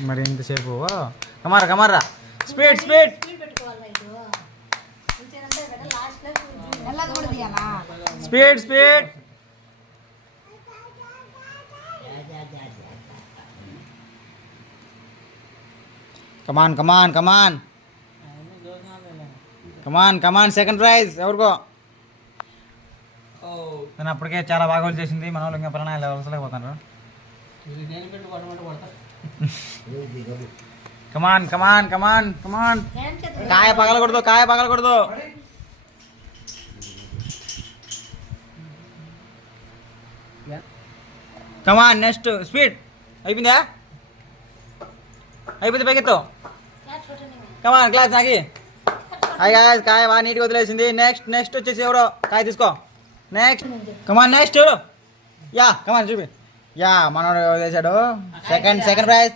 మరి ఎంతసేపు కమారా కమారా speed speed speed speed కమాన్ కమాన్ కమాన్ కమాన్ కమాన్ second prize ఎవరికో నేను అప్పటికే చాలా బాగా చేసింది మన వాళ్ళు ఇంకా ప్రణాళిక వలసలేకపోతున్నారు కమాన్ కమాన్ కమాన్ కమాన్ కాయ పగలకూడదు కాయ పగలకూడదు కమాన్ నెక్స్ట్ స్పీడ్ అయిపోయిందా అయిపోయింది పైకెత్తు కమాన్ క్లాస్ నాకి హాయ్ గాయ్స్ కాయ బాగా నీట్గా వదిలేసింది నెక్స్ట్ నెక్స్ట్ వచ్చేసి ఎవరో కాయ తీసుకో next come on next yeah come on చూపి యా మనోడు వదిలేసాడు సెకండ్ ప్రైజ్